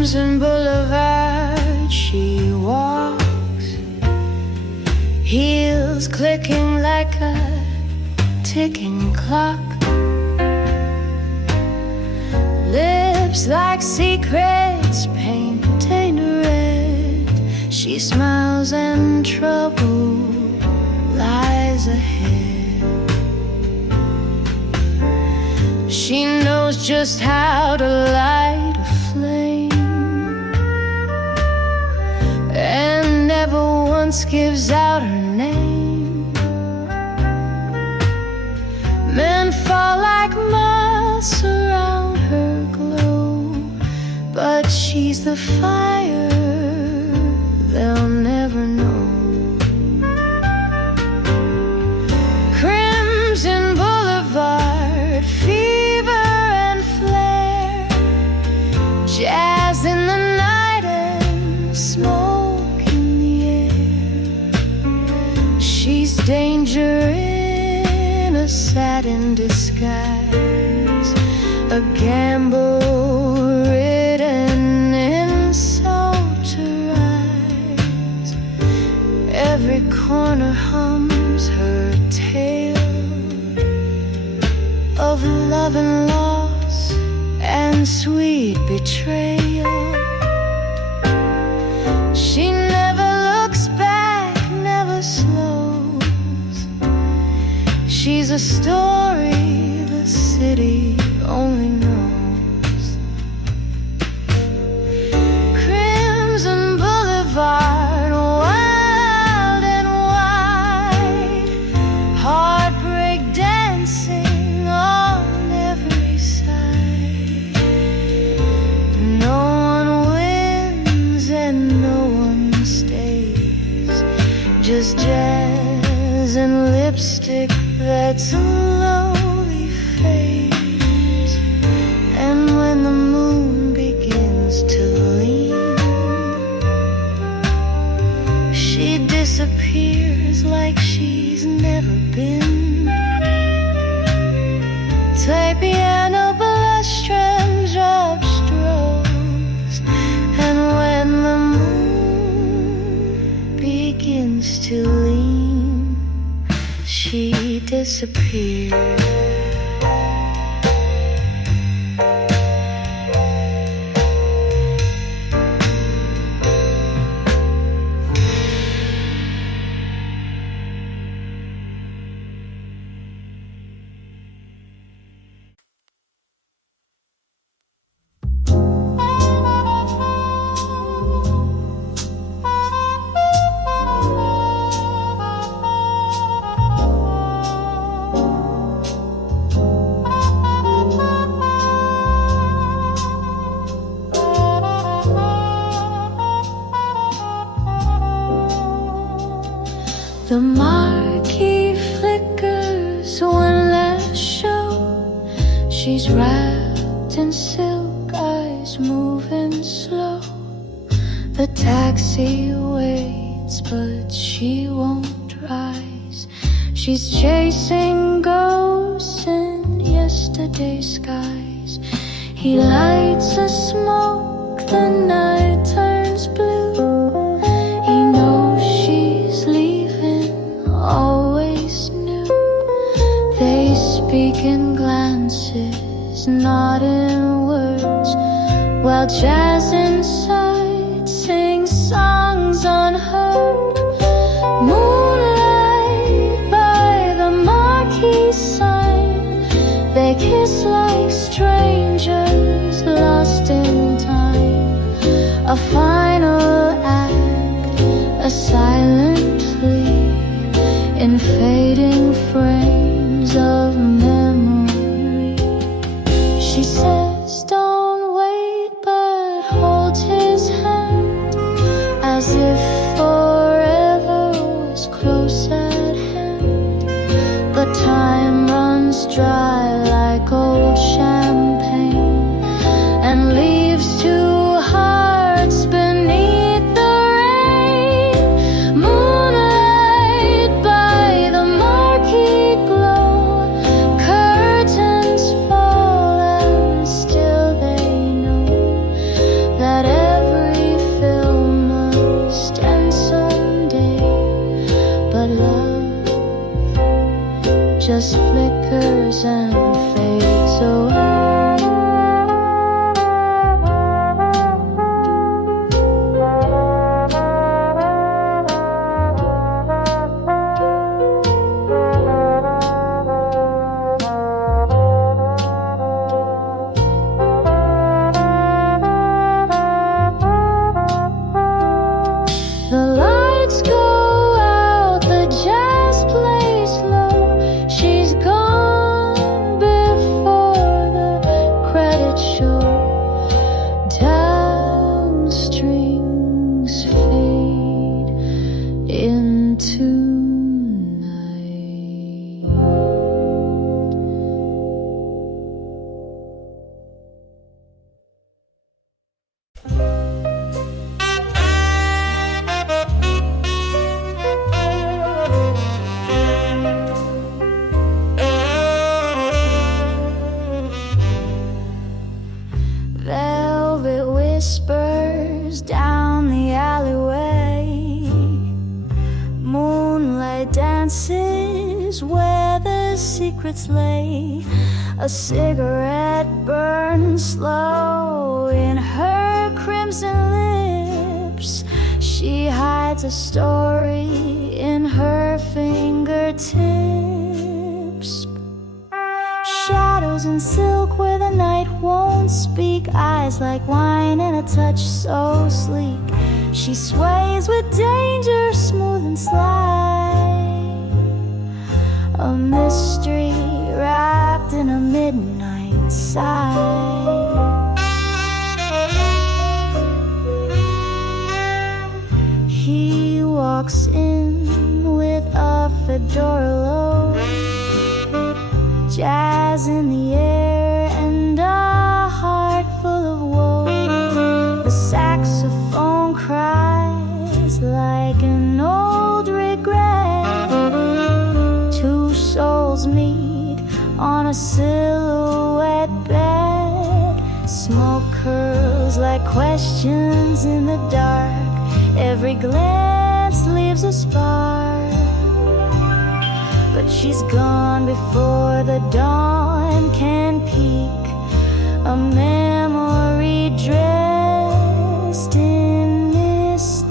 Crimson Boulevard she walks, heels clicking like a ticking clock, lips like secrets painted red. She smiles and trouble lies ahead. She knows just how to light a flame, and never once gives out her name. Men fall like moths around her glow, but she's the fire they'll never know. Crimson Boulevard, fever and flare, jazz in the night and smoke in the air. She's danger in a satin disguise, a gamble written in salt to rise. Every corner hums her tale of love and loss and sweet betrayal. She never looks back, never slows. She's a story the city only knows. Crimson Boulevard, wild and wide, heartbreak dancing on every side. No one wins and no one stays, just jazz and lipstick that slowly fades. And when the moon begins to lean, she disappears like she's never been. Play piano, blush, strings, drop strokes. And when the moon begins to lean, she disappears. The marquee flickers one last show. She's wrapped in silk, eyes moving slow. The taxi waits, but she won't rise. She's chasing ghosts in yesterday's skies. He lights a smoke, the night turns blue. He knows she's leaving, always knew. They speak in glances, not in words, while jazz inside sings songs unheard. Moonlight by the marquee sign, they kiss like strangers lost in time. A final act, a silent plea in fading frames of memory. She says, don't wait, but hold his hand, as if forever was close at hand. But time runs dry like old champagne, and leaves two hearts beneath the rain. Moonlight by the marquee glow, curtains fall and still they know that just flickers and fades away. The lights go out, the jazz plays low. She's gone before the credits show. Down strings fade into night. Velvet whispers down the alleyway. Moonlight dances where the secrets lay. A cigarette burns slow in her crimson lips. She hides a story in her fingertips. Shadows in silk where the night won't speak. Eyes like wine and a touch so sleek. She sways with danger, smooth and sly. A mystery wrapped in a midnight sigh. He walks in with a fedora low. Jazz in the air and a heart full of woe. The saxophone cries like an old regret. Two souls meet on a silhouette bed. Smoke curls like questions in the dark. Every glance leaves a spark. But she's gone before the dawn can peek. A memory dressed in mystique.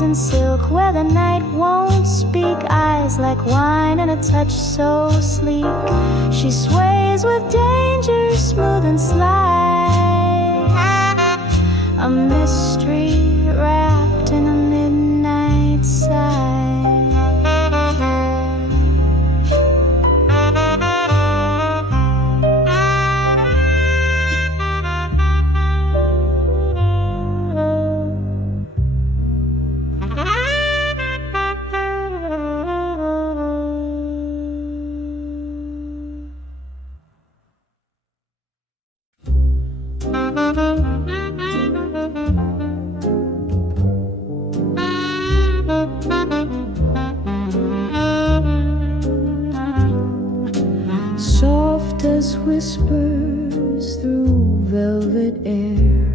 In silk where the night won't speak. Eyes like wine and a touch so sleek. She sways with danger, smooth and sly. A mystery wrapped in a midnight sigh. Soft as whispers through velvet air,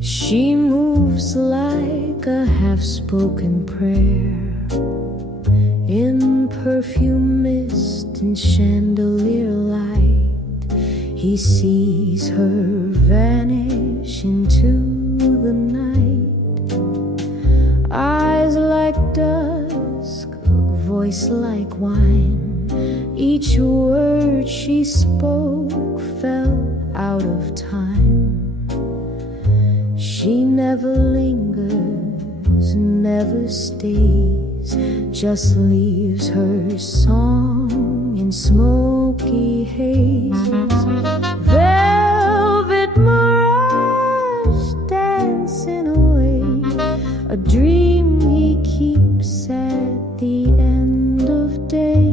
she moves like a half-spoken prayer. In perfume mist and chandelier light, he sees her vanish into the night. Eyes like dusk, voice like wine. Each word she spoke fell out of time. She never lingers, never stays, just leaves her song in smoky haze. Velvet mirage dancing away, a dream he keeps at the end of day.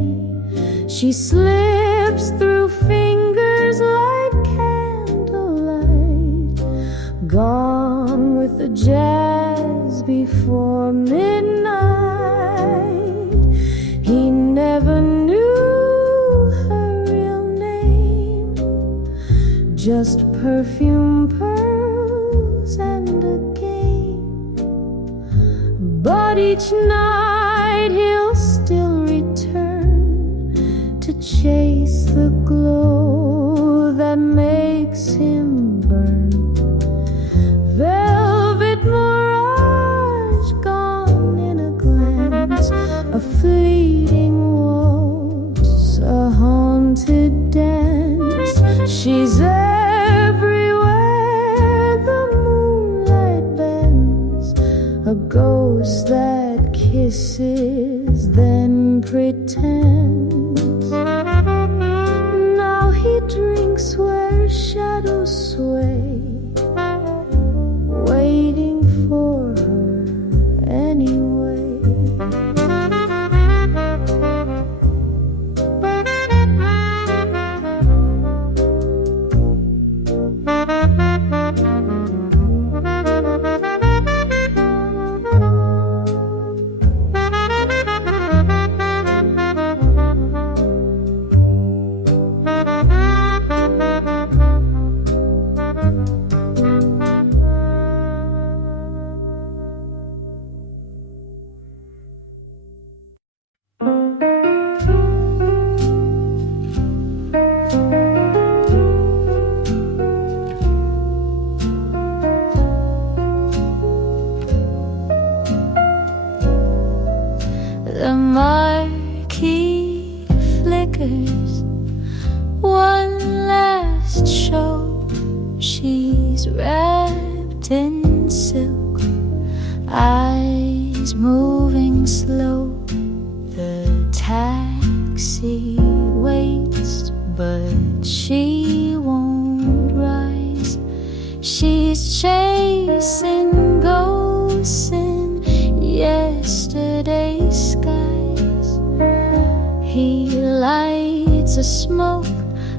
She slips through fingers like candlelight, gone with the jazz before midnight. He never knew her real name, just perfume, pearls, and a game. But each night he'll still return to chase the glow that makes him burn. Velvet mirage gone in a glance, a fleeting waltz, a haunted dance. She's everywhere the moonlight bends, a ghost that kisses then pretends. Now he drinks where shadows sway, waiting for her anyway. The marquee flickers, one last show. She's wrapped in silk, eyes moving slow. The taxi waits, but she won't rise. She's chasing ghosts in yesterday's skies. He lights a smoke,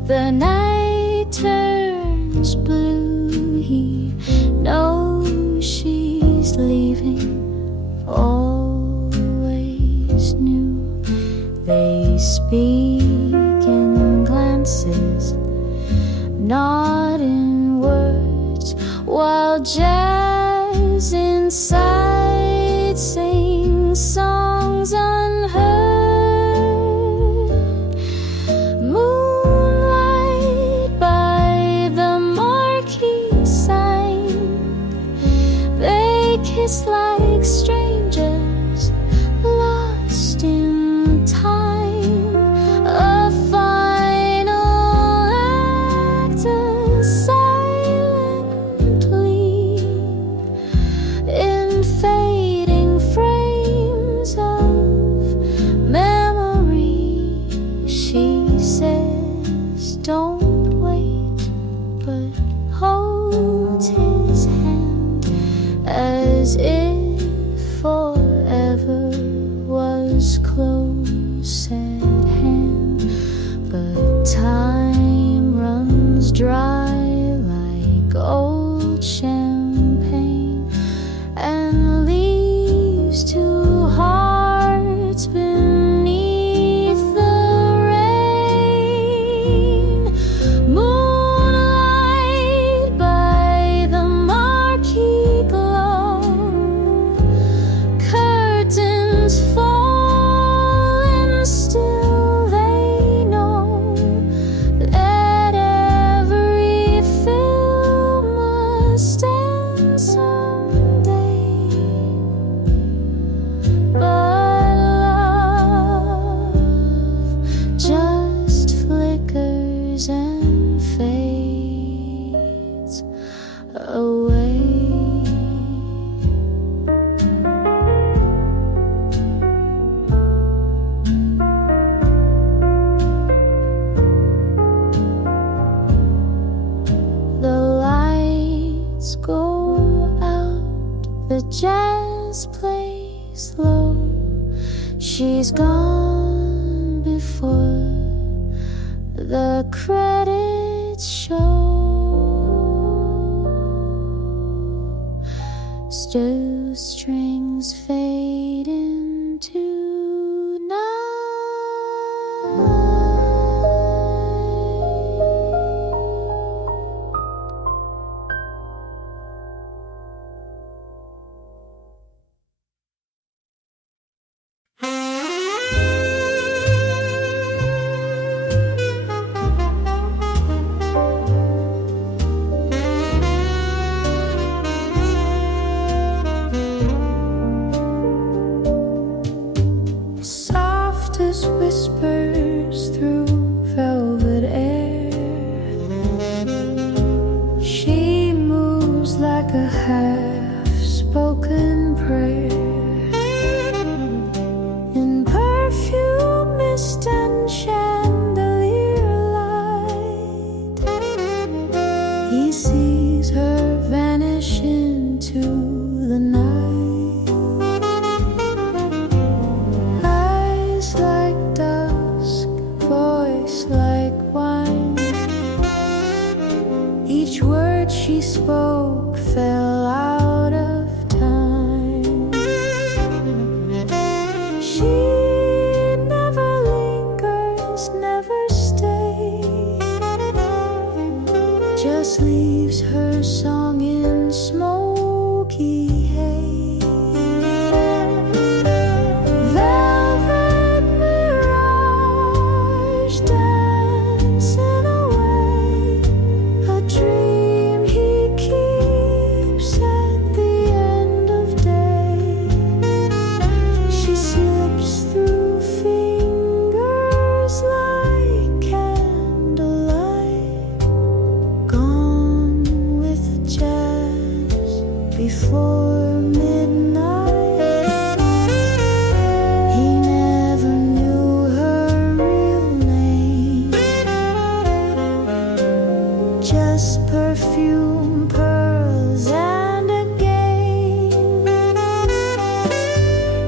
the night turns blue. He knows she's leaving, always knew. They speak in glances, not in words, while jazz inside sings songs unheard. Moonlight by the marquee sign, they kiss like strangers lost in time. A final act of silently in fading frames of memory. She says, don't wait, but holds his hand as if forever was close at hand. But time runs dry like old champagne, and leaves two hearts beneath the rain. Moonlight by the marquee glow, curtains fall and still they know that every film must end someday. But love just flickers and fades away. The lights go out, the jazz plays low. She's gone before The credits show strings fade into night. Softest whispers through velvet air. She moves like a half-spoken prayer. In perfume, mist, and chandelier light, he sees her vanish into the night. Each word she spoke fell out of time. She never lingers, never stays, just leaves her song in smoky haze. Velvet mirage dancing away, a dream he keeps at the end of day. She slips through fingers like candlelight, gone with the jazz before midnight. He never knew her real name, just perfume, pearls, and a game.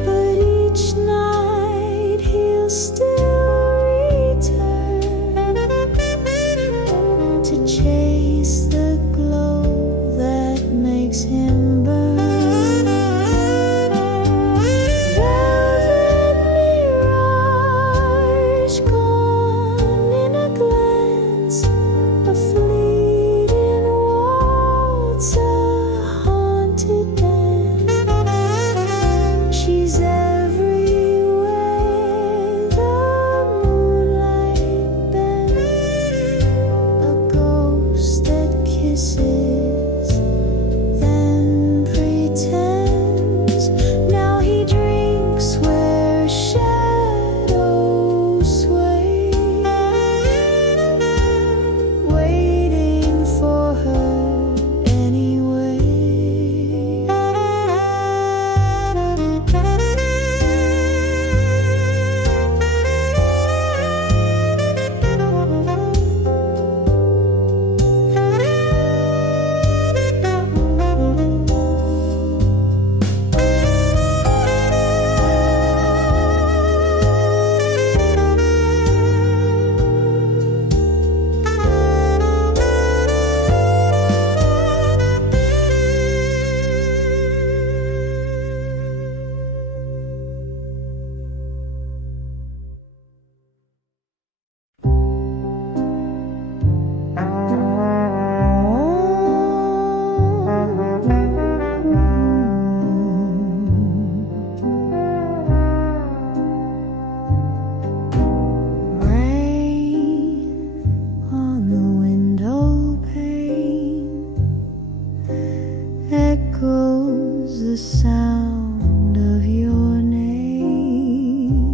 But each night he'll still return to chase the glow that makes him burn. Velvet mirage gone in a glance, a fleeting waltz, a haunted dance. She's everywhere the moonlight bends, a ghost that kisses, then pretends. Now he drinks where shadows sway, waiting for her anyway. Rain on the window pane echoes the sound of your name.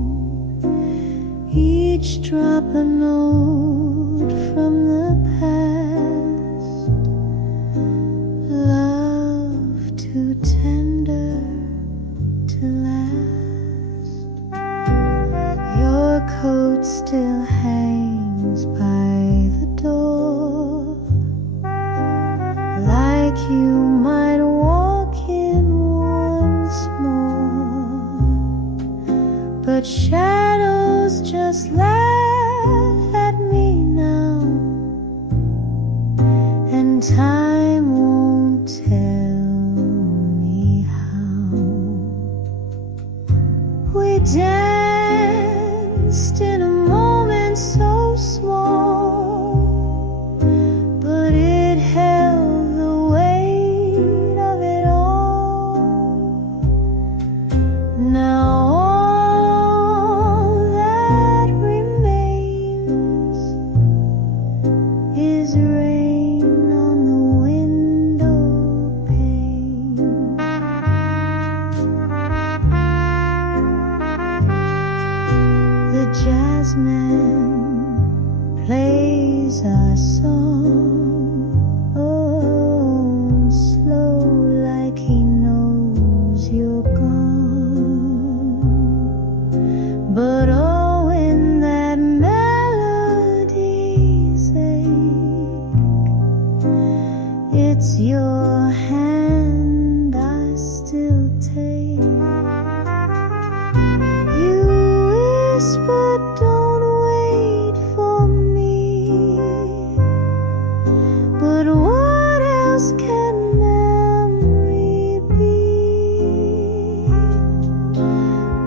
Each drop a note from the past, love too tender to last. Your coat still hangs by the door, like you might walk in once more. But shadows just laugh at me danced in a moment so small, but it held the weight of it all. Now all that remains is rain on the window pane. The jazzman plays our song, oh, slow, like he knows you're gone. But oh, when that melody's ache, it's your hand I still take. You whisper, don't wait for me, but what else can memory be?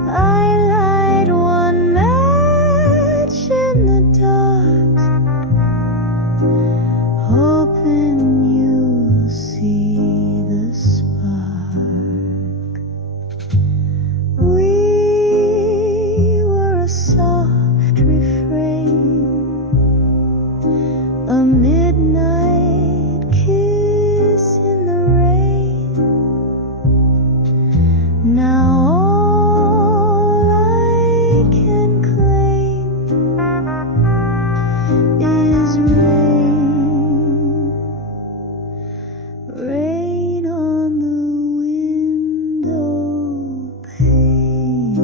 I light one match in the dark, hoping you'll see the spark. We were a soft refrain, a midnight kiss in the rain. Now all I can claim is rain, rain on the window pane.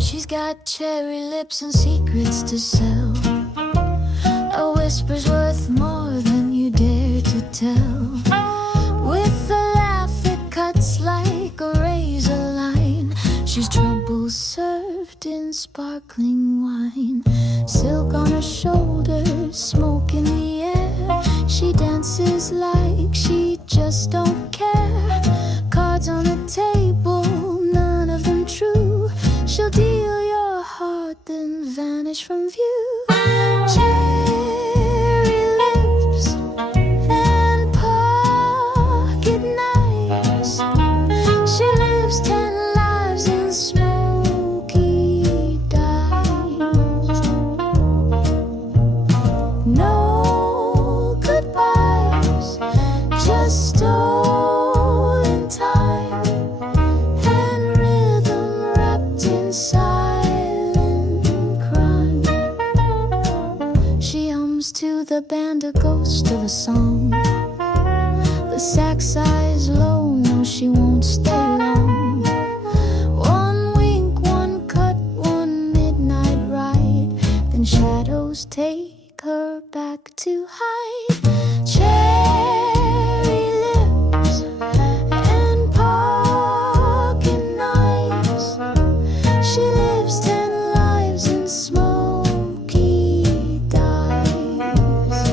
She's got cherry lips and secrets to sell. A whisper's worth more than you dare to tell. With a laugh that cuts like a razor line, she's trouble served in sparkling wine. Silk on her shoulders, smoke in the air. She dances like she just don't care. Cards on the table, none of them true. She'll deal your heart, then vanish from view. Cherry lips and pocket knives. She lives 10 lives in smoky dives. No goodbyes, just stolen time and rhythm wrapped in silent crime. She hums to the band a ghost of a song. The sax sighs low, no, she won't stay long. One wink, one cut, one midnight ride, then shadows take her back to hide. Cherry lips and pocket knives. She lives 10 lives in smoky dives.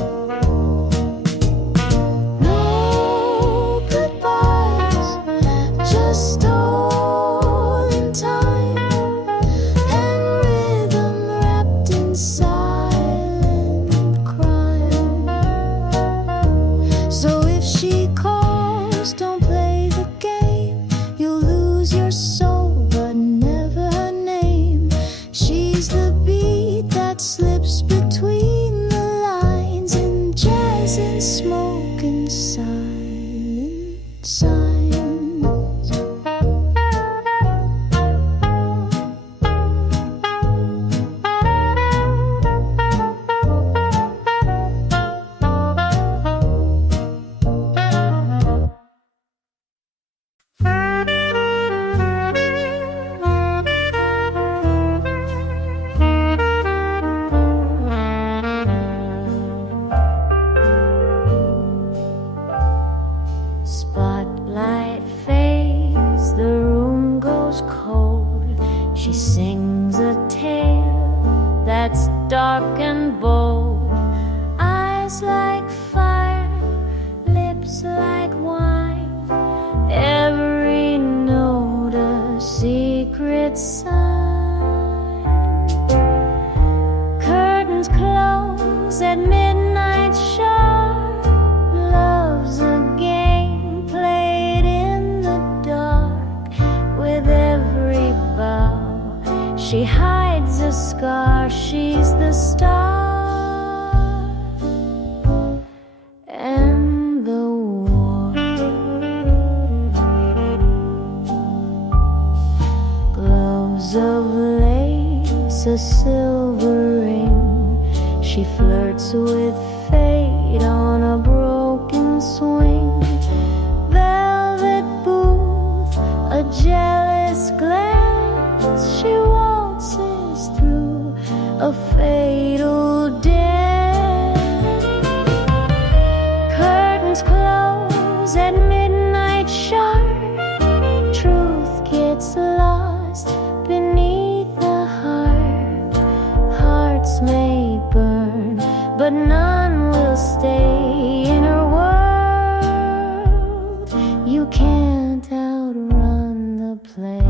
She sings a tale that's dark and bold, eyes like fire, lips like wine, every note a secret sign. Curtains close at midnight sharp, love's a game played in the dark. With every bow she hides a scar, she's the star and the war. Gloves of lace, a silver ring, she flirts with fate on a broken swing. Velvet booth, a jealous glance, she waltzes through a fatal dance. Curtains close at midnight sharp, truth gets lost beneath the heart. Hearts may burn, but none will stay in her world. You can't outrun the play.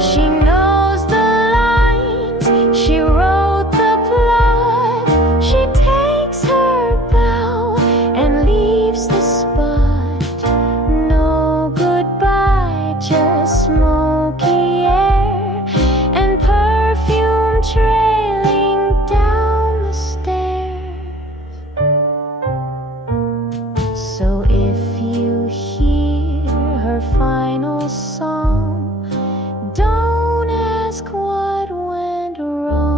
She knows the lines, she wrote the plot. She takes her bow and leaves the spot. No goodbye, just smoky air and perfume trailing down the stairs. So if you hear her final song, don't ask what went wrong.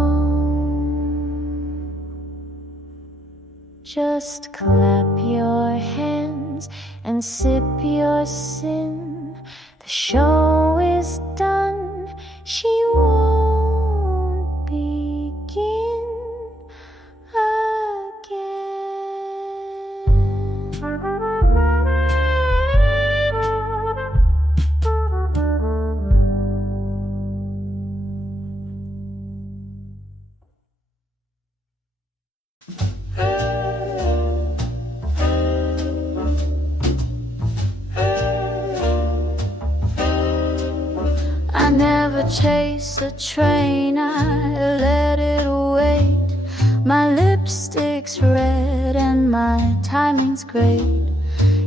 Just clap your hands and sip your sin. The show is done, she won't begin I never chase a train, I let it wait. My lipstick's red and my timing's great.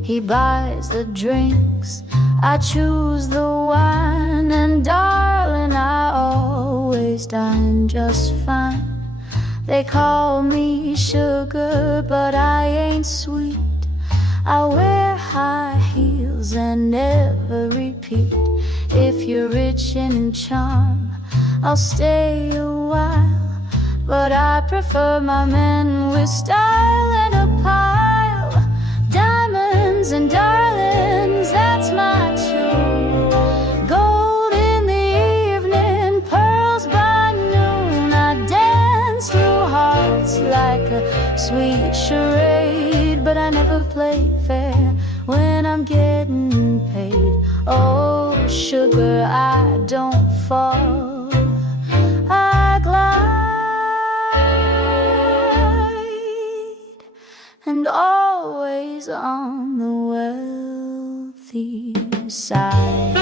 He buys the drinks, I choose the wine, and darling, I always dine just fine. They call me sugar, but I ain't sweet. I wear high heels and never repeat. If you're rich and in charm, I'll stay a while, but I prefer my men with style and a pile. Diamonds and darlings, that's my tune. Gold in the evening, pearls by noon. I dance through hearts like a sweet charade, but I never play fair when I'm getting paid. Oh, sugar, I don't fall, I glide, and always on the wealthy side.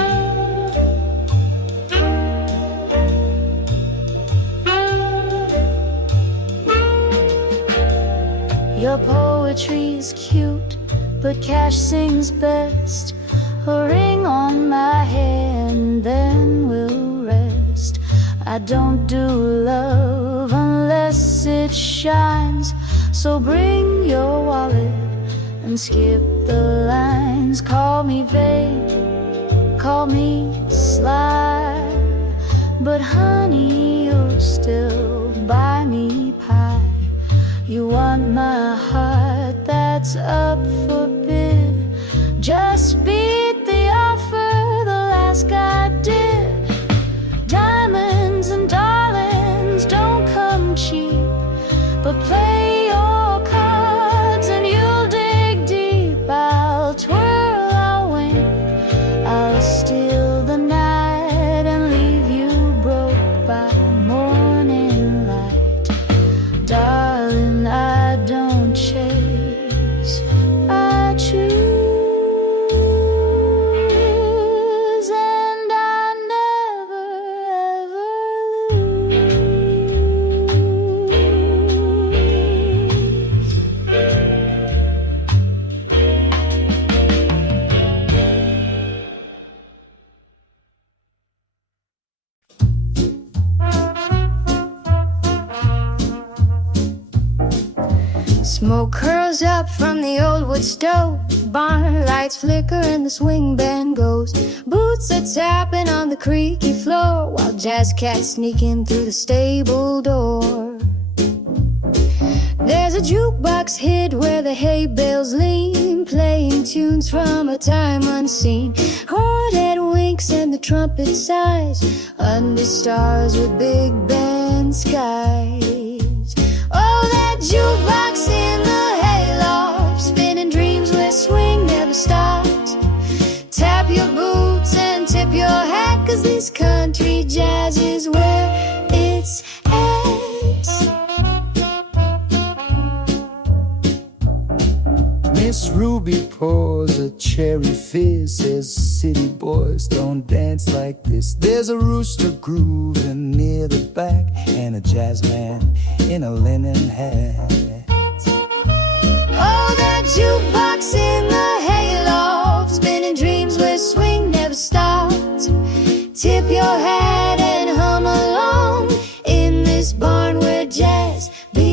Your poetry's cute, but cash sings best. A ring on my hand, then we'll rest. I don't do love unless it shines, so bring your wallet and skip the lines. Call me vague, call me sly, but honey, you'll still buy me pie. You want my heart, that's up for bid. Just beat the offer the last guy did. Diamonds and darlings don't come cheap, but play your cards and you'll dig deep. I'll twirl, I'll wink, Smoke curls up from the old wood stove. Barn lights flicker and the swing band goes. Boots are tapping on the creaky floor, while jazz cats sneak in through the stable door. There's a jukebox hid where the hay bales lean, playing tunes from a time unseen. Horned winks and the trumpet sighs under stars with big band skies. Oh, that jukebox in the hayloft, spinning dreams where swing never stops. Tap your boots and tip your hat, 'cause this country jazz is where it's at. Miss Ruby pours a cherry fizz, says city boys don't dance like this. There's a rooster grooving near the back, and a jazz man in a linen hat. Oh, that jukebox in the hayloft, spinning dreams where swing never stopped. Tip your hat and hum along in this barn where jazz belongs.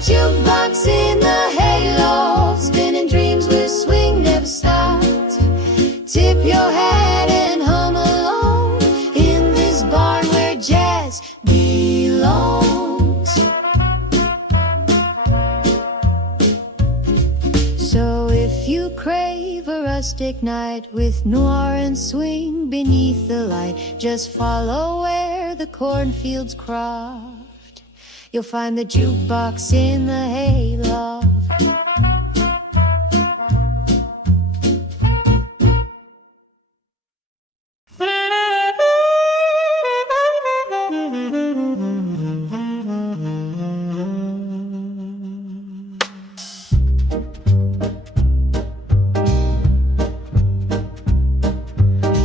Jukebox in the hayloft, spinning dreams where swing never stopped. Tip your hat and hum along in this barn where jazz belongs. So if you crave a rustic night with noir and swing beneath the light, just follow where the cornfields cross. You'll find the jukebox in the hayloft.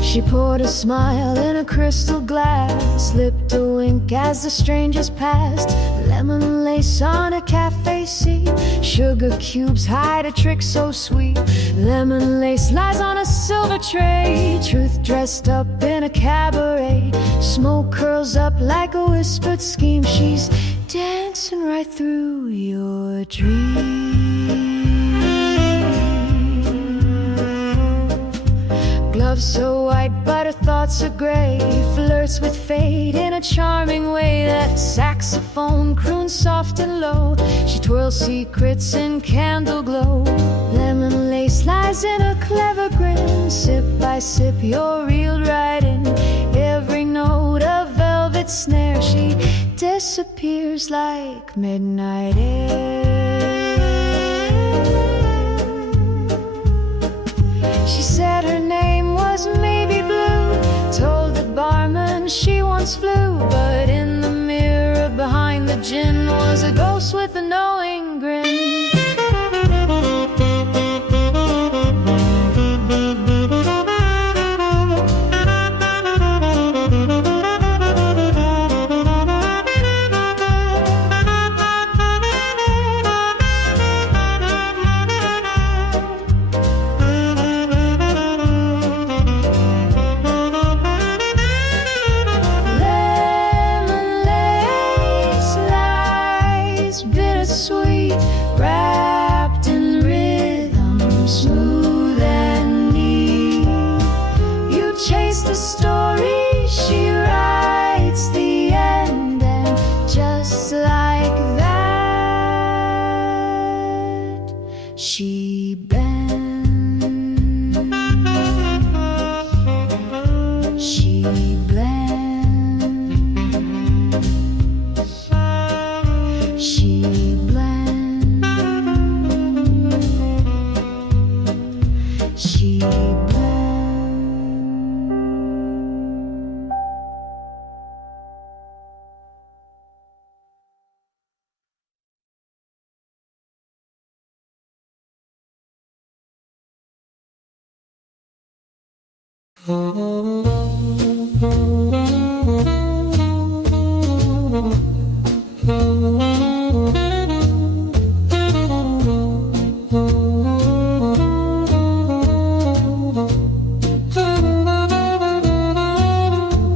She poured a smile in a crystal glass, slipped a wink as the strangers passed. Lemon lace on a cafe seat, sugar cubes hide a trick so sweet. Lemon lace lies on a silver tray, truth dressed up in a cabaret. Smoke curls up like a whispered scheme, she's dancing right through your dreams. Gloves so white, but her thoughts are gray. Flirts with fate in a charming way. That saxophone croons soft and low. She twirls secrets in candle glow. Lemon lace lies in a clever grin. Sip by sip, you're reeled right in. Every note a velvet snare. She disappears like midnight air. She said her name was maybe Blue, told the barman she once flew, but in the mirror behind the gin was a ghost with a knowing grin. Wrapped in rhythm, smooth and neat. You chase the story, she writes the end, and just like that, she bends. She blends. She blends. She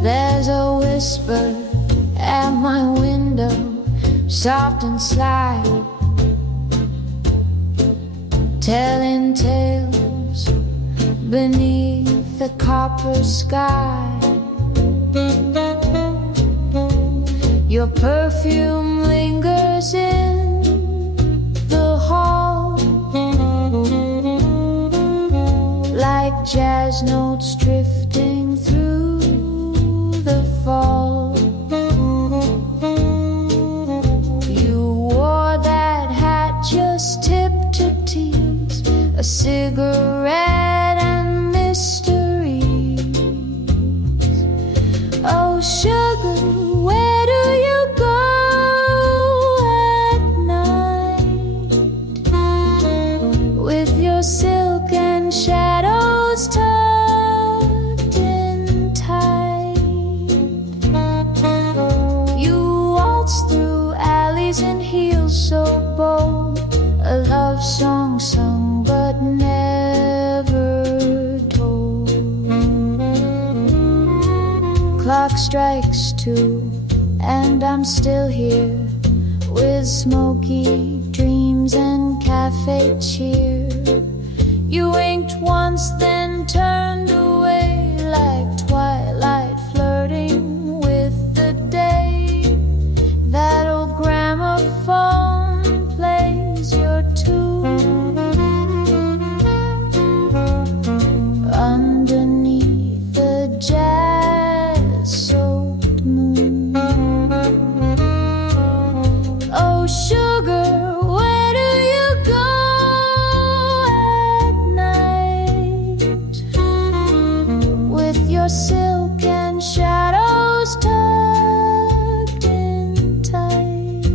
There's a whisper at my window, soft and sly, telling tales beneath the copper sky. Your perfume lingers in the hall, like jazz notes drifting through the fall. You wore that hat just tipped to tease, a cigarette and mysteries. Oh sugar, where do you go at night, with your silk and shadows tucked in tight? You waltz through alleys in heels so bold, a love song sung but never told. Clock strikes 2 and I'm still here, with smoky dreams and cafe cheer. You winked once then turned away, like twilight flirting with the day. That old gramophone plays your tune underneath the jazz-soaked moon. Oh sugar, where do you go at night, with your silk and shadows tucked in tight?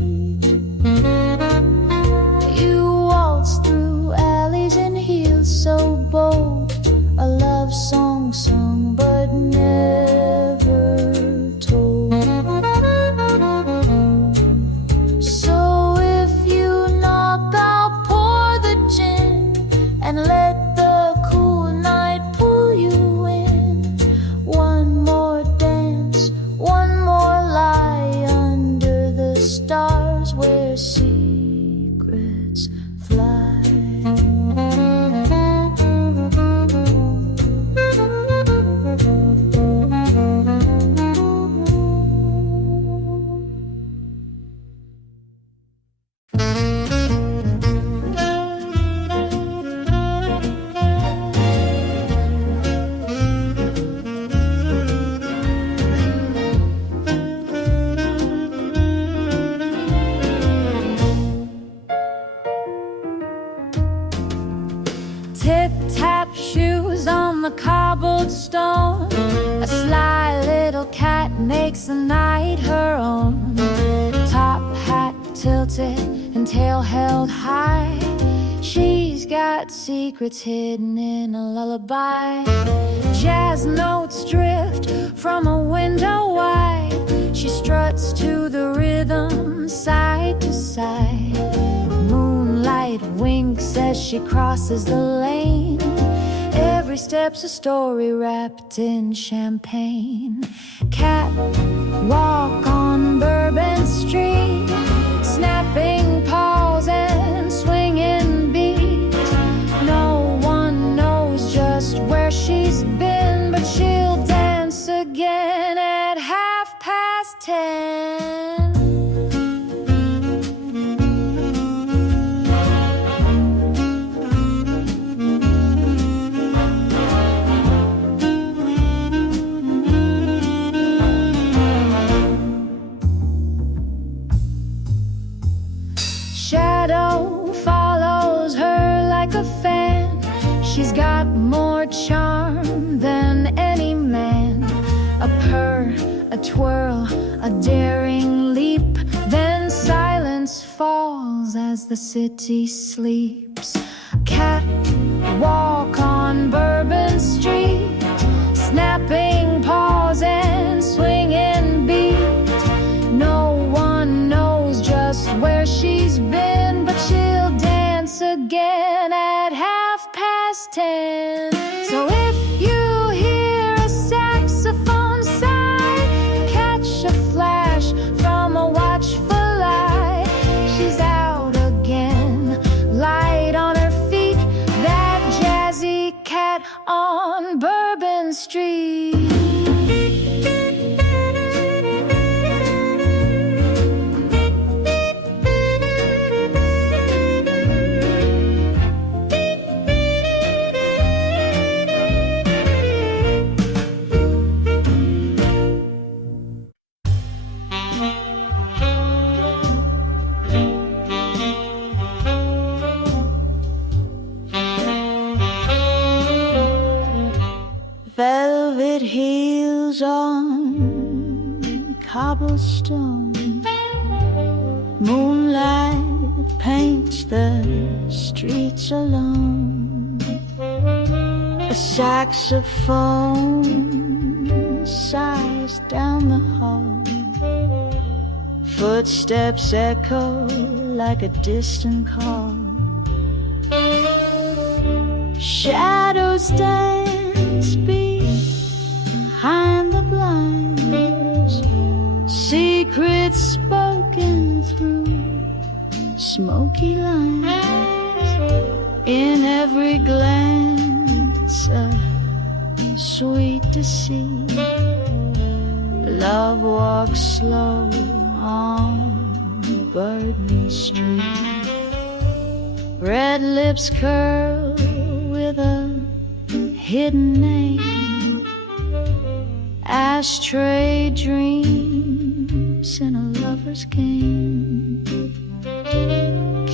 You waltz through alleys in heels so bold, a love song sung but never told. So if you knock, I'll pour the gin and let the cool night pull you in. One more dance, one more lie under the stars where secrets fly. Tip-tap shoes on the cobbled stone, a sly little cat makes the night her own. Top hat tilted and tail held high, she's got secrets hidden in a lullaby. Jazz notes drift from a window wide, she struts to the rhythm side to side. Moonlight winks as she crosses the lane, every step's a story wrapped in champagne. Cat walk on Bourbon Street, snapping paws and swinging beats. No one knows just where she's been, but she'll dance again at 10:30. Shadow follows her like a fan, she's got more charm than any man. A purr, a twirl, a daring leap, then silence falls as the city sleeps. Cat walk on Bourbon Street, snapping paws and again at 10:30. So if you hear a saxophone sigh, catch a flash from a watchful eye. She's out again, light on her feet, that jazzy cat on Bourbon Street. Velvet heels on cobblestone, moonlight paints the streets alone. A saxophone sighs down the hall, footsteps echo like a distant call. Shadows dance behind the blinds, secrets spoken through smoky lines. In every glance a sweet deceit, love walks slow on Bourbon Street. Red lips curl with a hidden name, ashtray dreams in a lover's game.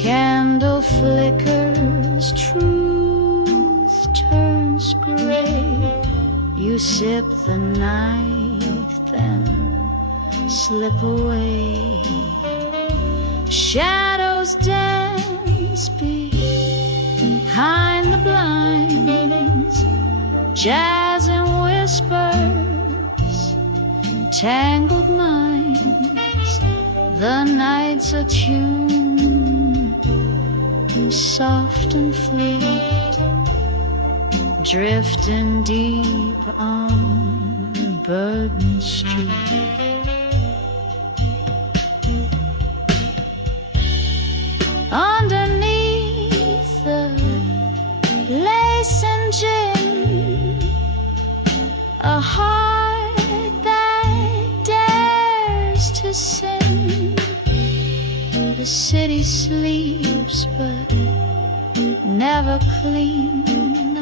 Candle flickers, truth turns gray. You sip the night, then slip away. Shadows dance behind the blinds, jazz and whispers, tangled minds. The night's a tune, soft and fleet, drifting deep on Bourbon Street. Underneath the lace and gin, a heart that dares to sin. The city sleeps but never clean. A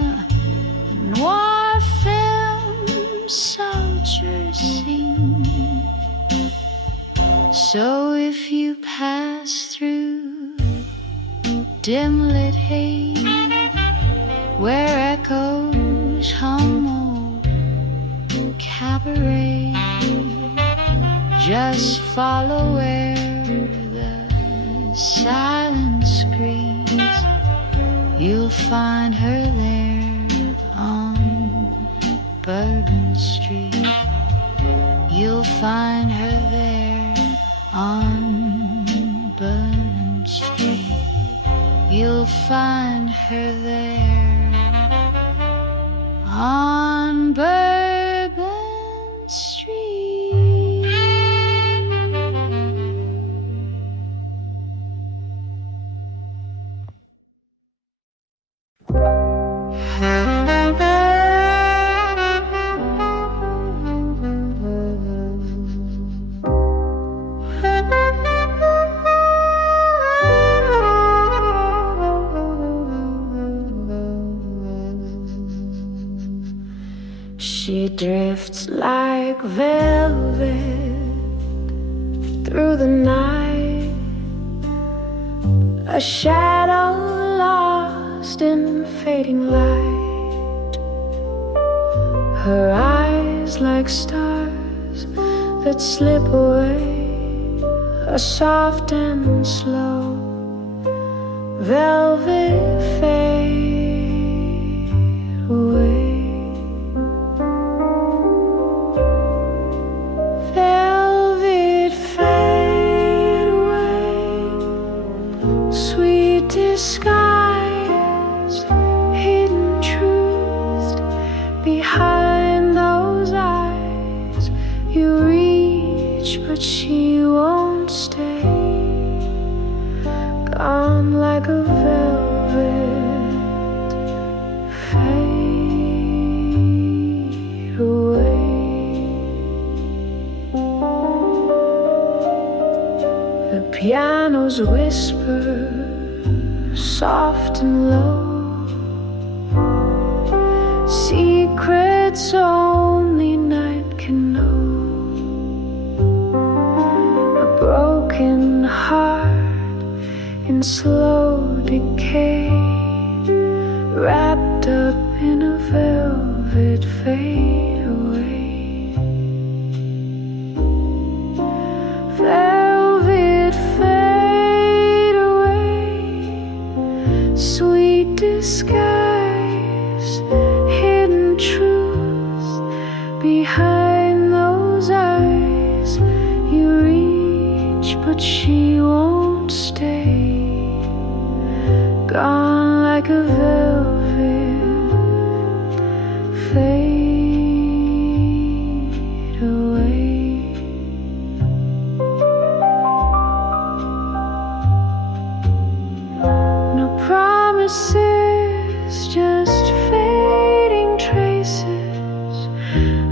noir film soldiers sing. So if you pass through dim-lit haze, where echoes hum old cabaret, just follow where the silence screams. You'll find her there on Bourbon Street. You'll find her there on Bourbon Street. You'll find her there on Bourbon Street. She drifts like velvet through the night, a shadow lost in fading light. Her eyes like stars that slip away, a soft and slow velvet fade away. Sky shadows whisper, soft and low, secrets only night can know. A broken heart in slow decay, wrapped up in a velvet fade away. Velvet fade away, sweet disguise, hidden truth behind those eyes. You reach, but she won't stay, gone like a velvet fade away. No promises, just fading traces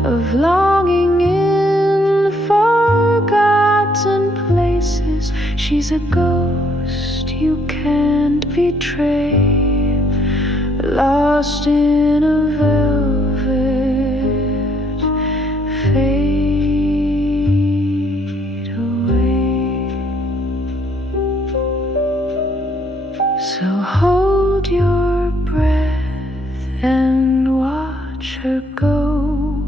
of longing in forgotten places. She's a ghost you can't betray, lost in a velvet fade away. So hold your breath and watch her go,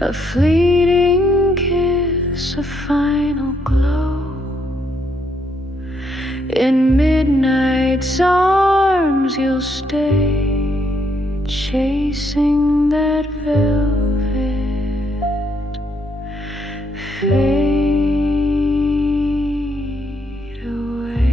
a fleeting kiss, a final glow. In midnight's arms you'll stay, chasing that velvet fade away.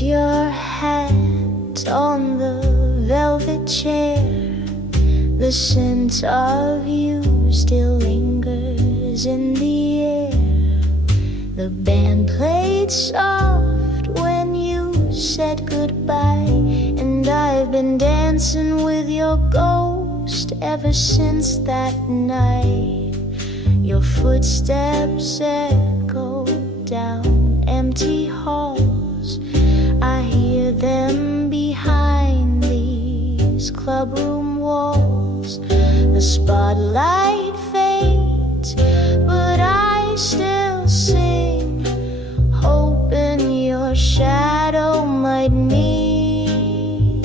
Your hat on the velvet chair, the scent of you still lingers in the air. The band played soft when you said goodbye, and I've been dancing with your ghost ever since that night. Your footsteps echo down empty halls, I hear them behind these clubroom walls. The spotlight fades, but I still sing, hoping your shadow might mean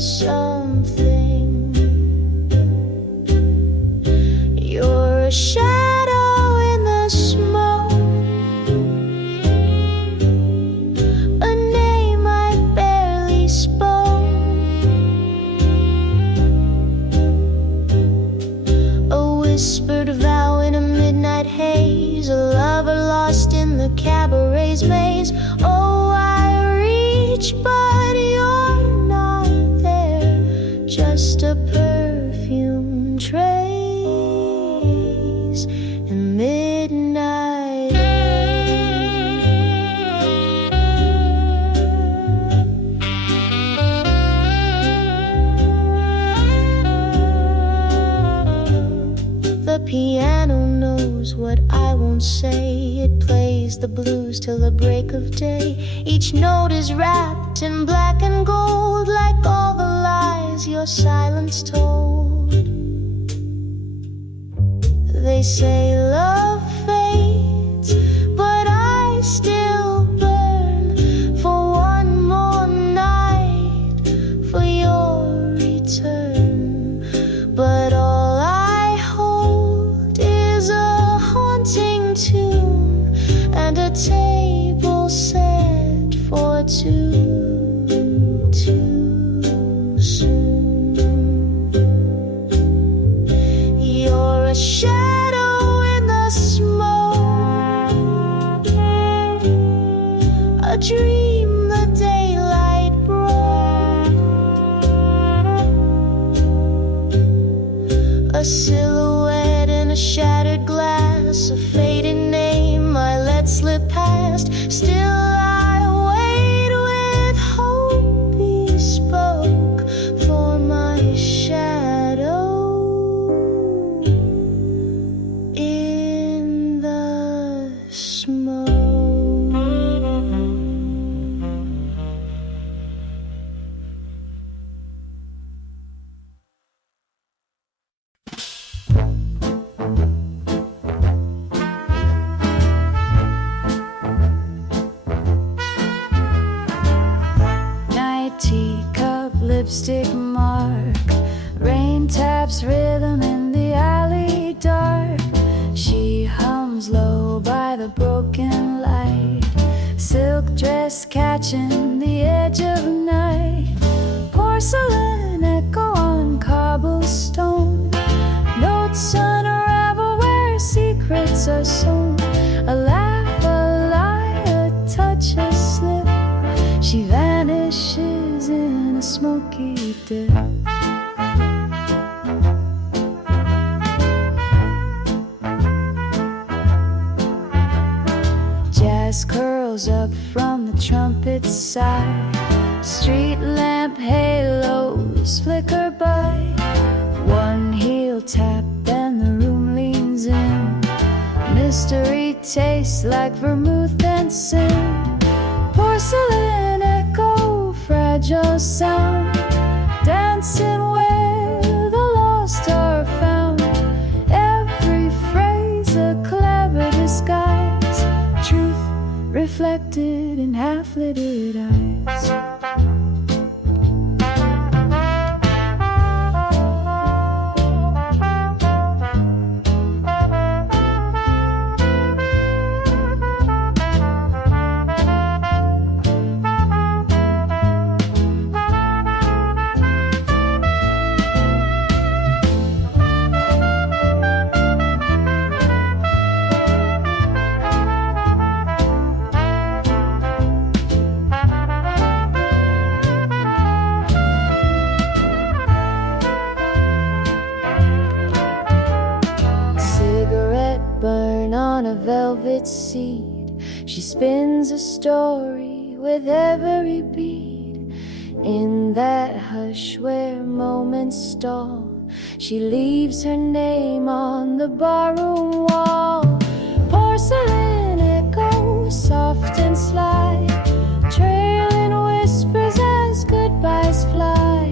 something. You're a shadow in the smoke, whispered vow in a midnight haze, a lover lost in the cabaret's maze. Oh, I reach, but you're not there, just a perfume trace in midnight The piano knows what I won't say. It plays the blues till the break of day. Each note is wrapped in black and gold, like all the lies your silence told. They say love fades, but I still burn for one more night, for your return. But all I hold is a haunting tune and a table set for two too soon. You're a shadow in the smoke, a dream the daylight brought. a silhouette in a shattered glass, a fading name I let slip past. Still I wait with hope bespoke for my shadow in the smoke. Teacup, lipstick mark, rain taps rhythm in the alley dark. She hums low by the broken light, silk dress catching the edge of night. Porcelain echo on cobblestone, notes unravel where secrets are sewn. A laugh, a lie, a touch, a slip. She vanishes in a smoky dip. Jazz curls up from the trumpet's side, street lamp halos flicker by. One heel tap and the room leans in. Mystery tastes like vermouth and sin. Porcelain echo, fragile sound, dancing where the lost are found. Every phrase a clever disguise, truth reflected in half-lidded eyes. Burn on a velvet seat, she spins a story with every beat. In that hush where moments stall, she leaves her name on the barroom wall. Porcelain echo, soft and sly, trailing whispers as goodbyes fly.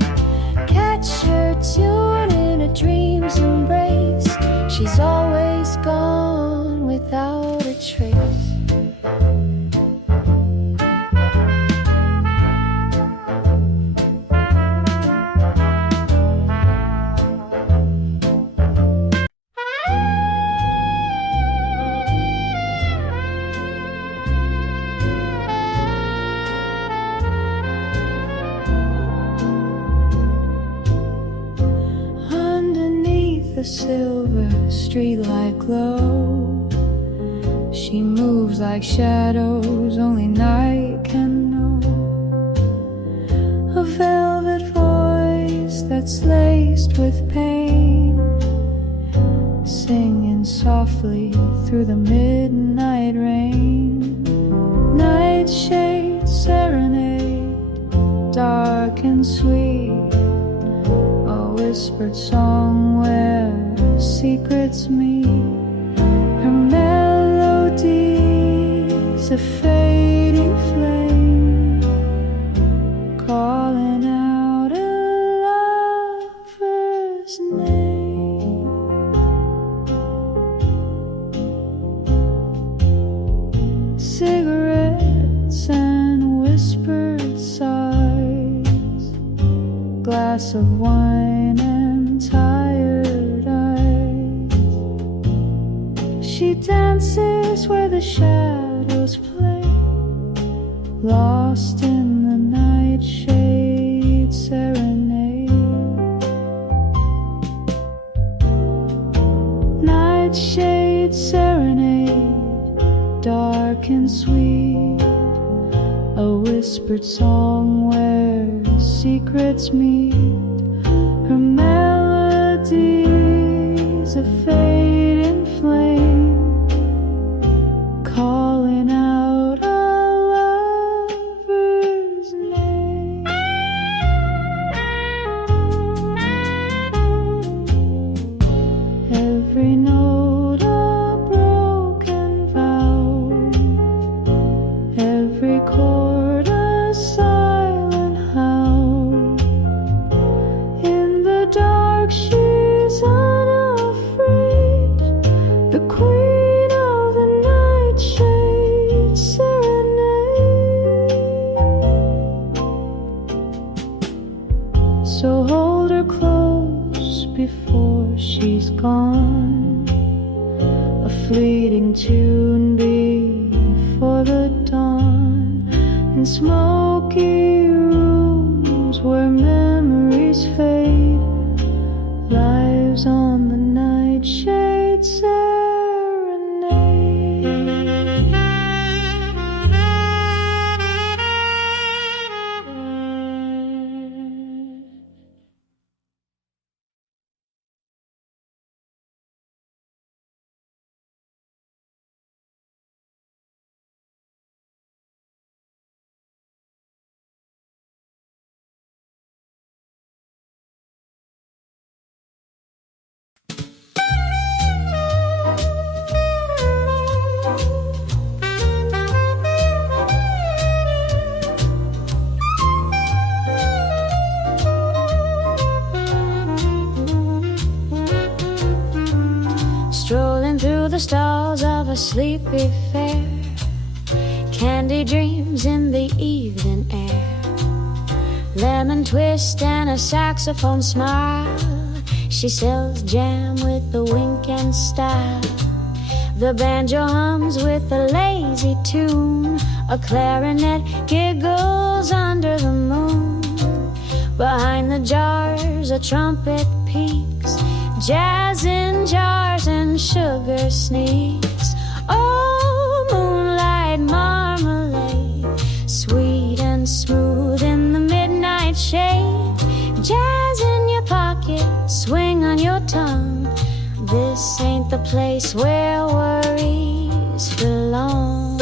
Catch her tune in a dream's embrace. She's always gone without a trace. The silver streetlight glow, she moves like shadows only night can know. A velvet voice that's laced with pain, singing softly through the midnight rain. Nightshade serenade, dark and sweet, a whispered song where secrets meet. Her melody's a fading flame, calling out a lover's name. Cigarettes and whispered sighs, glass of wine and tired eyes. She dances where the shadows play, lost in the nightshade serenade. Nightshade serenade, dark and sweet, a whispered song where secrets meet. Her melody a fading flame calling out a lover's name. Every note a broken vow, every chord a silent howl. In the dark she's unafraid, the queen of the nightshade serenade. So hold her close before she's gone, a fleeting tune before the dawn. In smoky rooms where memories fade, lives on the nightshade serenade. Strolling through the stalls of a sleepy fair, candy dreams in the evening air, lemon twist and a saxophone smile. She sells jam with a wink and style. The banjo hums with a lazy tune, a clarinet giggles under the moon. Behind the jars a trumpet peaks, jazz in jars and sugar sneaks. Oh, moonlight marmalade, sweet and smooth in the midnight shade. Jazz in your pocket, swing on your tongue. This ain't the place where worries belong.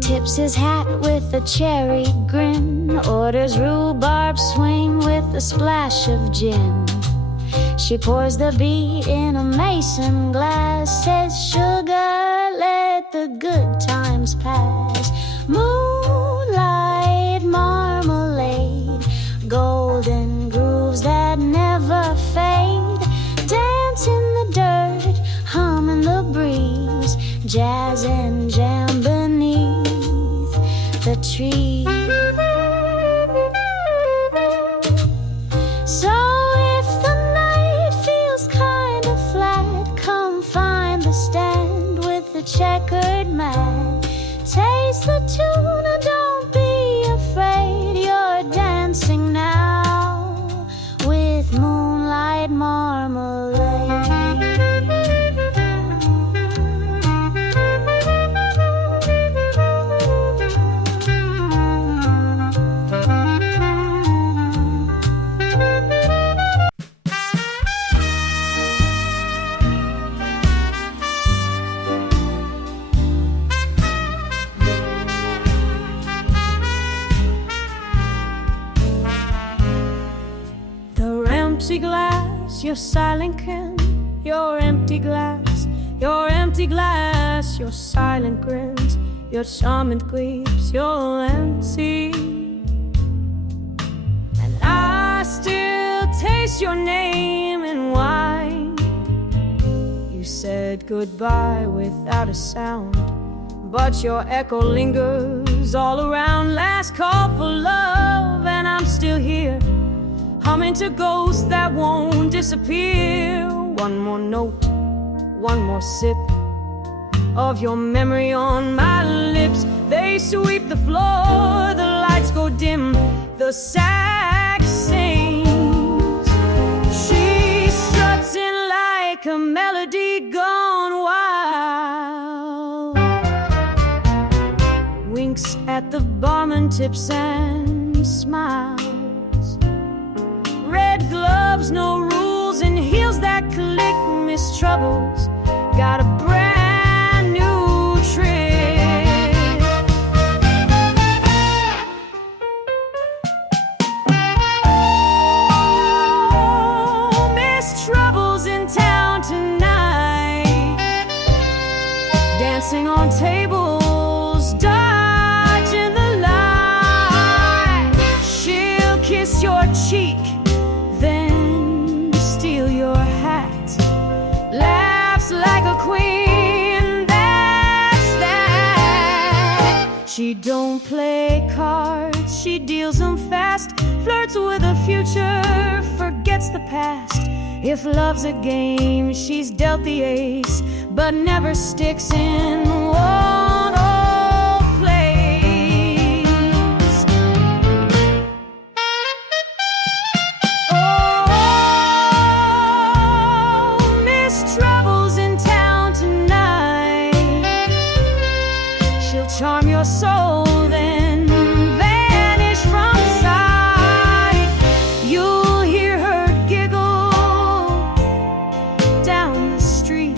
Tips his hat with a cherry grin, orders rhubarb swing with a splash of gin. She pours the beat in a mason glass, says, sugar, let the good times pass. Moonlight marmalade, golden grooves that never fade. Dance in the dirt, hum in the breeze, jazz and jam beneath the tree. So if the night feels kind of flat, come find the stand with the checkered mat. Taste the tuna, don't be afraid. You're dancing now with moonlight marmalade. Empty glass, your silent grin, your empty glass, your empty glass, your silent grins, your charming gleams, you're empty. And I still taste your name in wine. You said goodbye without a sound, but your echo lingers all around. Last call for love, and I'm still here, humming to ghosts that won't disappear. One more note, one more sip of your memory on my lips. They sweep the floor, the lights go dim, the sax sings. She struts in like like a melody gone wild. Winks at the barman, tips and smiles. Red gloves, no rules, and heels that click. Miss Troubles got a brand new trick. Oh, Miss Troubles in town tonight, dancing on tables, dodging the light. She'll kiss your cheek, then steal your hat. Laughs like a queen, that's that. She don't play cards, she deals them fast. Flirts with the future, forgets the past. If love's a game, she's dealt the ace, but never sticks in one old place. Oh, Miss Trouble's in town tonight. She'll charm your soul, then vanish from sight. You'll hear her giggle down the street.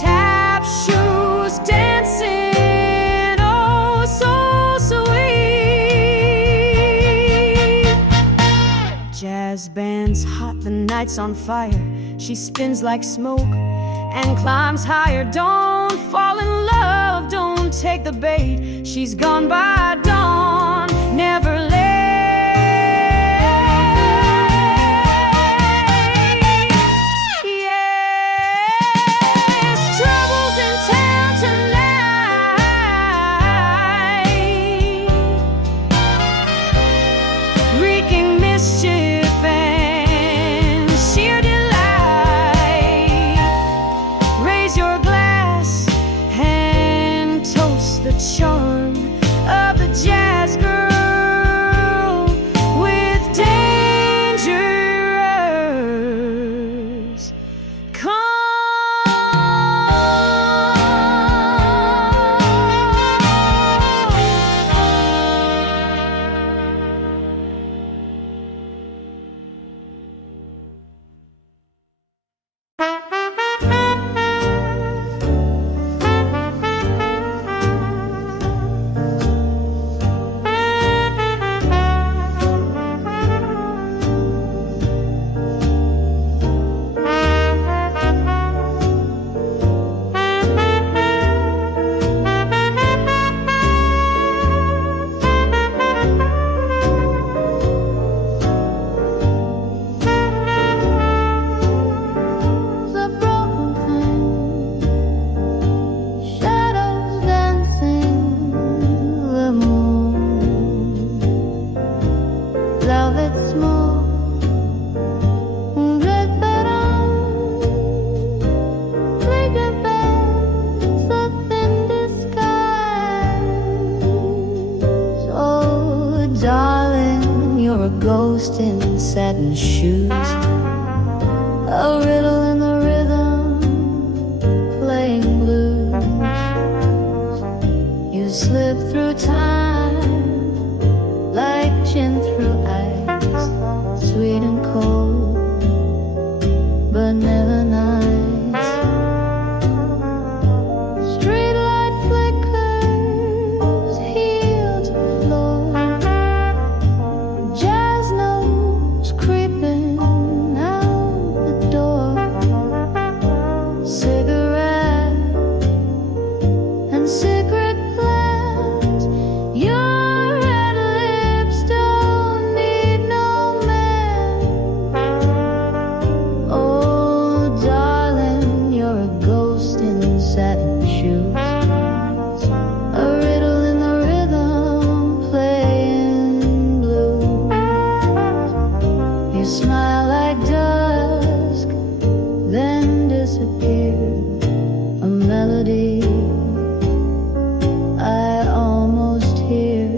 Tap shoes, dancing, oh so sweet. Jazz band's hot, the night's on fire. She spins like smoke and climbs higher. Don't fall in love, don't take the bait. She's gone by dawn, never late. Yes, Trouble's in town tonight, wreaking mischief and sheer delight. Raise your glass and toast the charm of the jazz girl with dangerous The broken thing, shadows dancing, the moon, velvet smoke, red bottom, flicker bells, a thin disguise. Oh, darling, you're a ghost in satin shoes. A riddle in the rhythm, playing blues. You slip through time like gin through ice, sweet and cold, but never nice. Streetlight flickers, heel to floor. Jazz notes creeping out the door. Cigarette and secret plans. Your red lips don't need no man. Oh, darling, you're a ghost in satin shoes. A riddle in the rhythm, playing blues. You smile like dusk, then disappear. A melody I almost hear.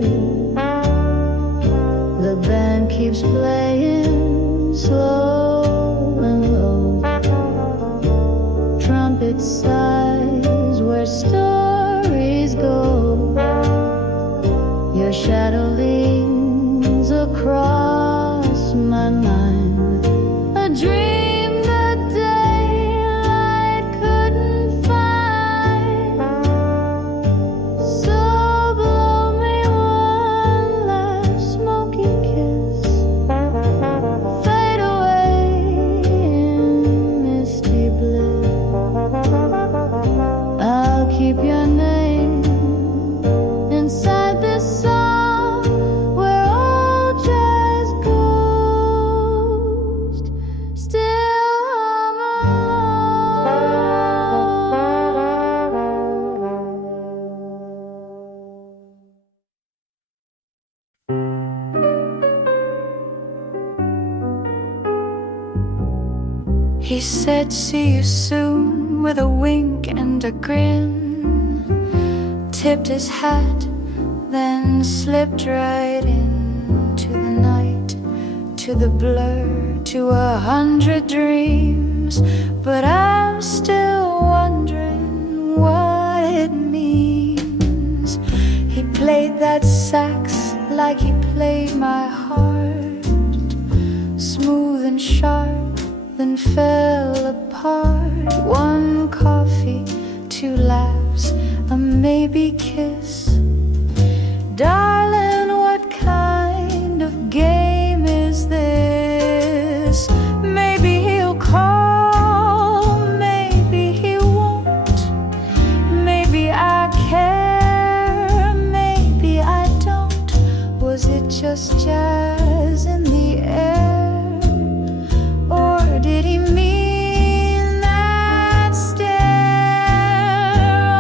The band keeps playing slow and low. He said, see you soon, with a wink and a grin. Tipped his hat, then slipped right into the night, to the blur, to 100 dreams. But I'm still wondering what it means. He played that sax like he played my heart, smooth and sharp, then fell apart. One coffee, two laughs, a maybe kiss. Darling, what kind of game is this? Maybe he'll call, maybe he won't. Maybe I care, maybe I don't. Was it just jazz in the air? Or did he mean that stare?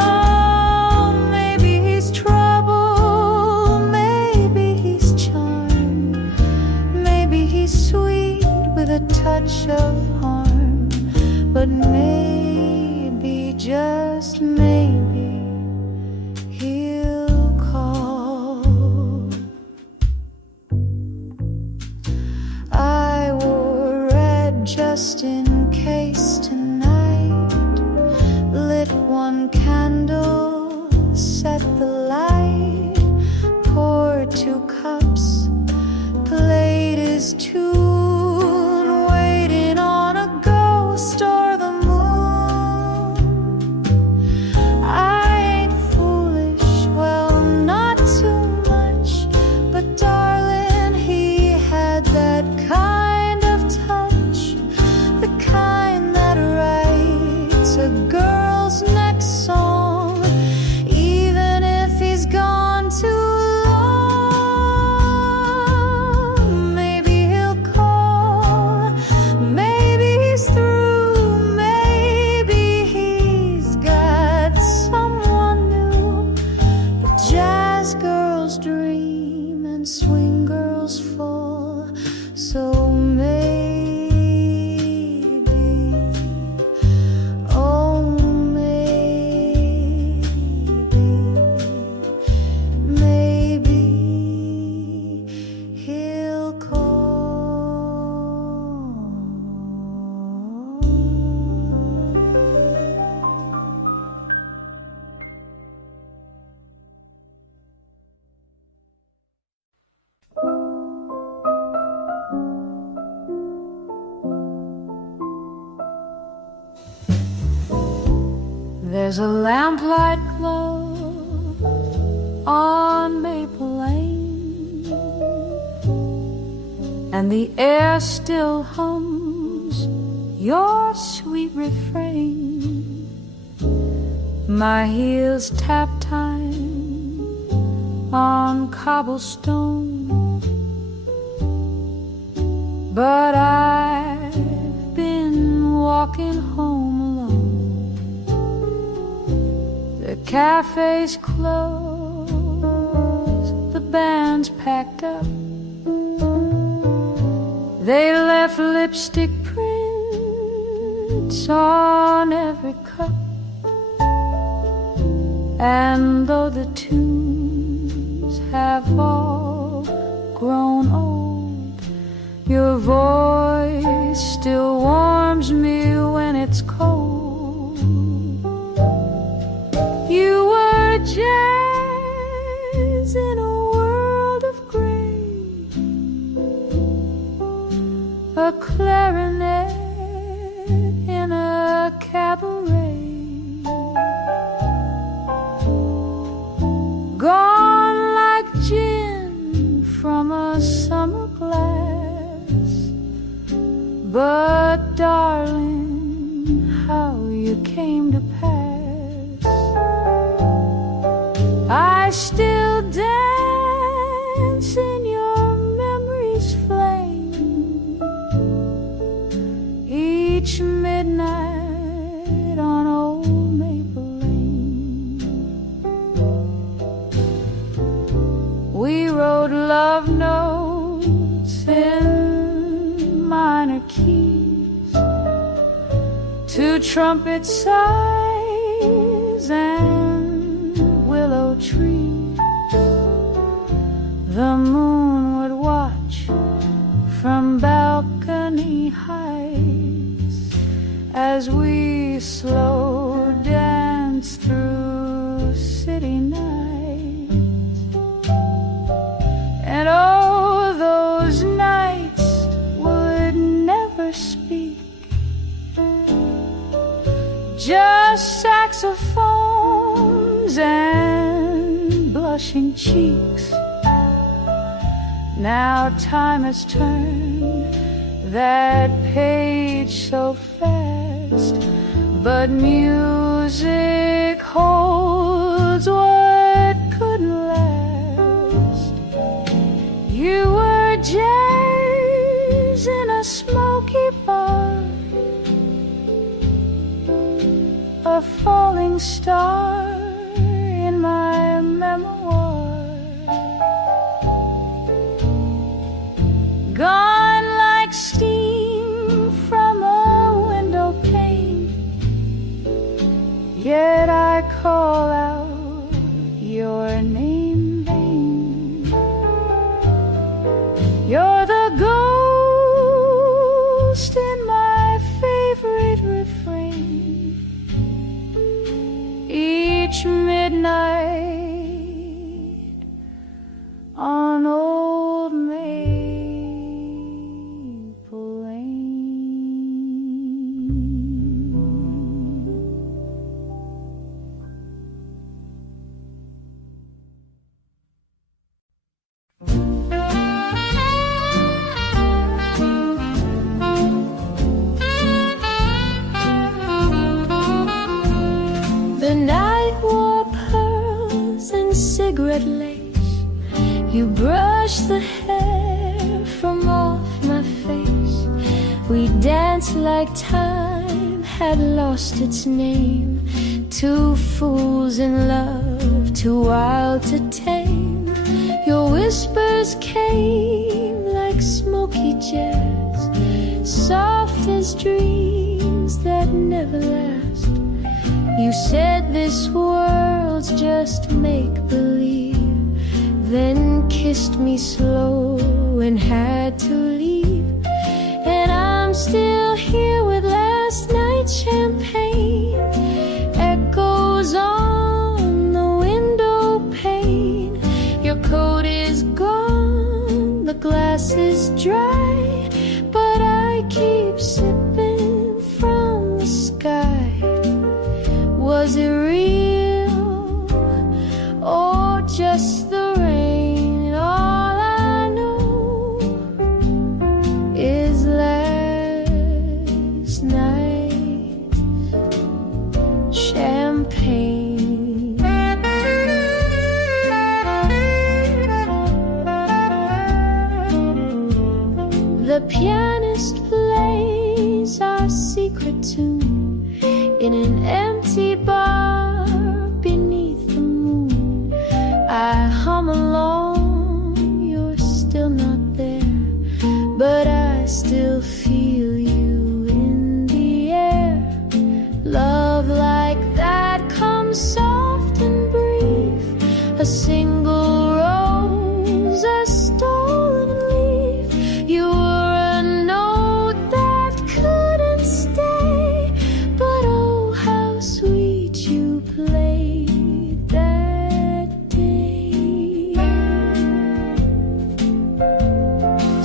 Oh, maybe he's trouble, maybe he's charm, maybe he's sweet with a touch of harm. But maybe, just maybe, he'll call. I wore red just in case tonight. Lit one candle, set the light, poured 2 cups, played his tune, waiting on a ghost or the moon. I ain't foolish, well, not too much, but darling, he had that kind of touch, the kind that writes a girl's next song, even if he's gone too long. Maybe he'll call, maybe he's through, maybe he's got someone new. But jazz girls dream and swing girls fall, so maybe, oh maybe he'll call. There's a lamplight glow on Maple Lane, and the air still hums your sweet refrain. My heels tap time on cobblestone, but I've been walking home alone. The cafe's closed, the band's packed up. They left lipstick prints on every cup. And though the tunes have all grown old, your voice still warms me when it's cold. You were jazz in a world of gray, a clarinet in a cabaret, gone like gin from a summer glass. But darling, how you came to pass. I still dance in your memory's flame each midnight on old Maple Lane. We wrote love notes in minor keys to trumpet sighs and willow trees. The moon would watch from balcony heights as we slow dance through city nights. And oh, those nights would never speak, just saxophones and blushing cheeks. Now time has turned that page so fast, but music holds what couldn't last. You were jazz in a smoky bar, a falling star in my memoir. Gone like steam from a window pane, yet I call out your name vain. You're the ghost in my favorite refrain. Each midnight on old Maple Lane. The night wore pearls and cigarette lace. You brushed the hair from off my face. We danced like time had lost its name. Two fools in love, too wild to tame. Your whispers came like smoky jazz, soft as dreams that never last. You said this world's just make-believe, then kissed me slow and had to leave. And I'm still here with last night's champagne, echoes on the window pane. Your coat is gone, the glass is dry, but I keep sipping from the sky. Was it real or just the rain? All I know is last night champagne. The pianist plays our secret tune in an empty bar beneath the moon. I hum along, you're still not there, but I still feel you in the air. Love like that comes soft and brief, a single rose, a stolen leaf. You were a note that couldn't stay, but oh, how sweet you played that day.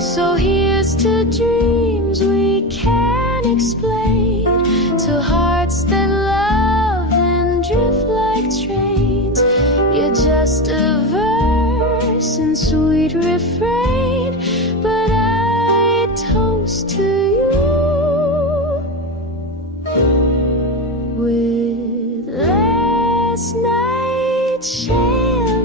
So here's to dreams we can't explain, to hearts that love and drift like trains. You're just a verse and sweet refrain, but I toast to you with last night's champagne.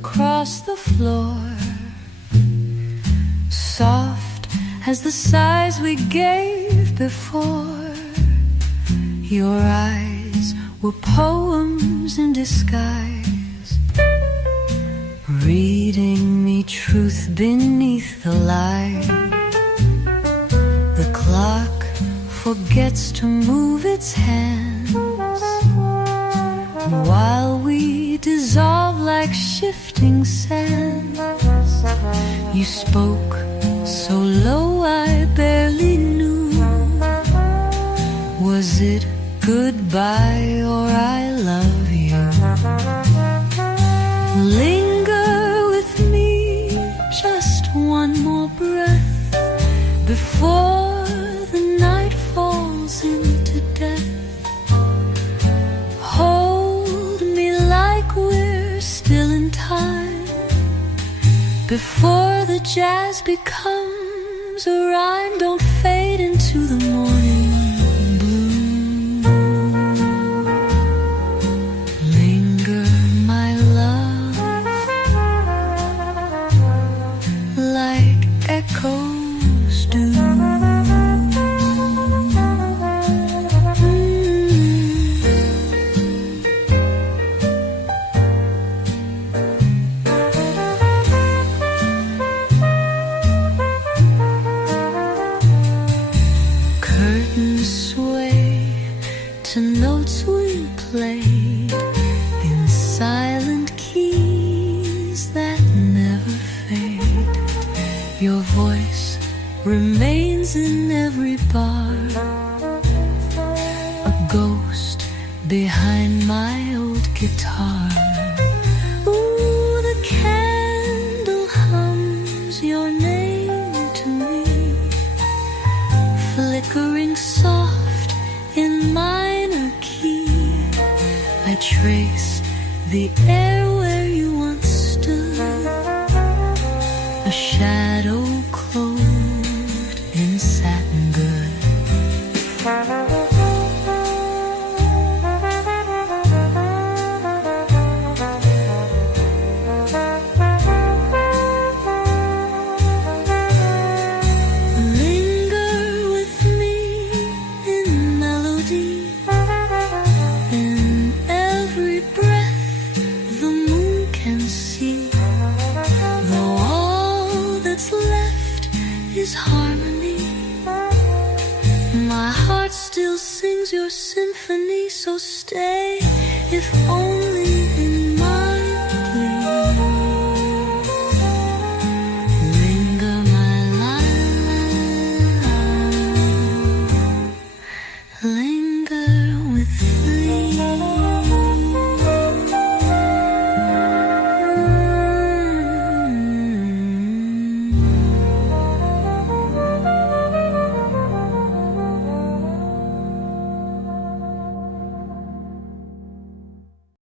across the floor, soft as the sighs we gave before. Your eyes were poems in disguise, reading me truth beneath the light. The clock forgets to move its hands while we dissolve like shifting sands. You spoke so low I barely knew. Was it goodbye or I love you? Linger with me, just one more breath before the night falls into death. Hold me like we're still in time, before the jazz becomes a rhyme. Don't fade into the morning blue. Linger, my love, like echoes do. To notes we played in silent keys that never fade. Your voice remains in every bar, a ghost behind my old guitar. Ooh, the candle hums your name to me, flickering soft in minor key. I trace the air where you once stood, a shadow clothed in satin good. Harmony, my heart still sings your symphony, so stay if only